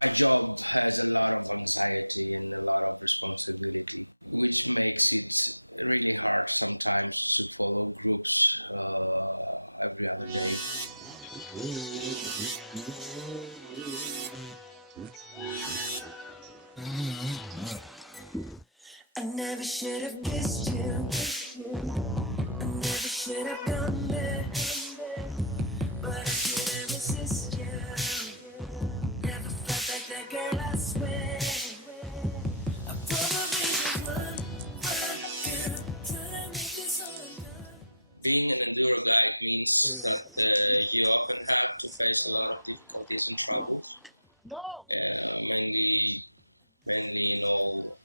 My job has a lot of anxiety and a lot of responsibility, which makes it really hard sometimes to follow groups every other day. I never should have kissed you. I never should have gone there. But I couldn't resist you. Never felt like that girl, I swear. I probably should run, good. Trying to make this all done. Being an enduro guide means that you often have to face a lot of difficulties and troubles, mainly in all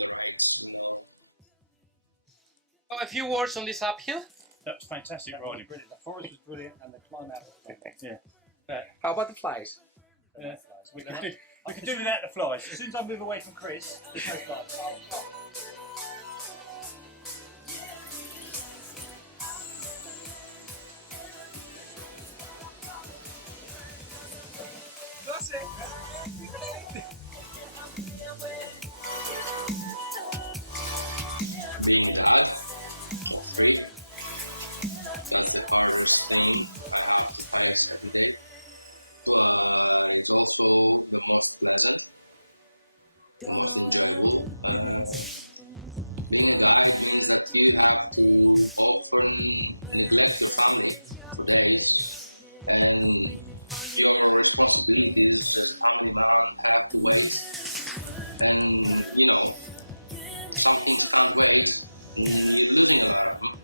the rides, you know. A few words on this uphill. That was fantastic riding. Brilliant. The forest was brilliant and the climb out was brilliant. Yeah. How about the flies? We can do without the flies. As soon as I move away from Chris, there's no flies. Being a dad of three, that's the hardest thing I have to face every day. But it's also the most pleasant, the most enjoyable. Being a guide means that you have to often neglect your family for days, and your responsibilities as a family man have to wait. And you know, some things can't wait, and you're losing a lot of them.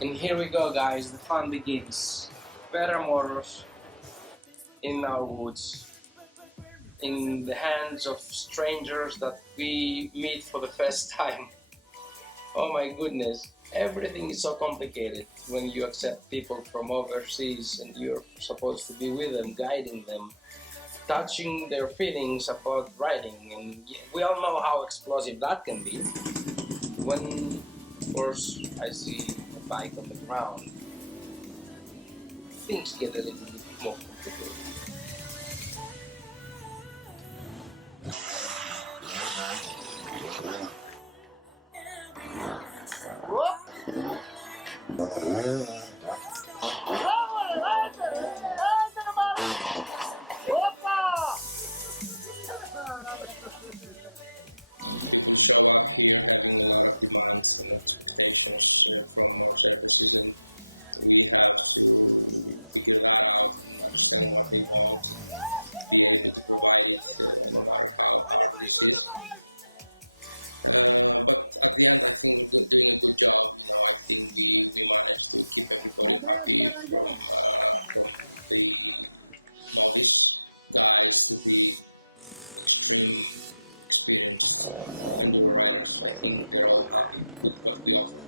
And here we go, guys, the fun begins. Better motors in our woods, in the hands of strangers that we meet for the first time. Oh my goodness, everything is so complicated when you accept people from overseas and you're supposed to be with them, guiding them, touching their feelings about riding. And we all know how explosive that can be. When, of course, I see a bike on the ground, things get a little bit more complicated. People show up here having a lot of demands and expectations from our services, and we have to figure that out and understand what they want and be able to provide it no matter how hard this is. But at the end, I think we're doing a good job. You know, I think we managed to keep everybody happy from the novice guys to the extreme experienced enduro riders. I think they're all happy with what we offer.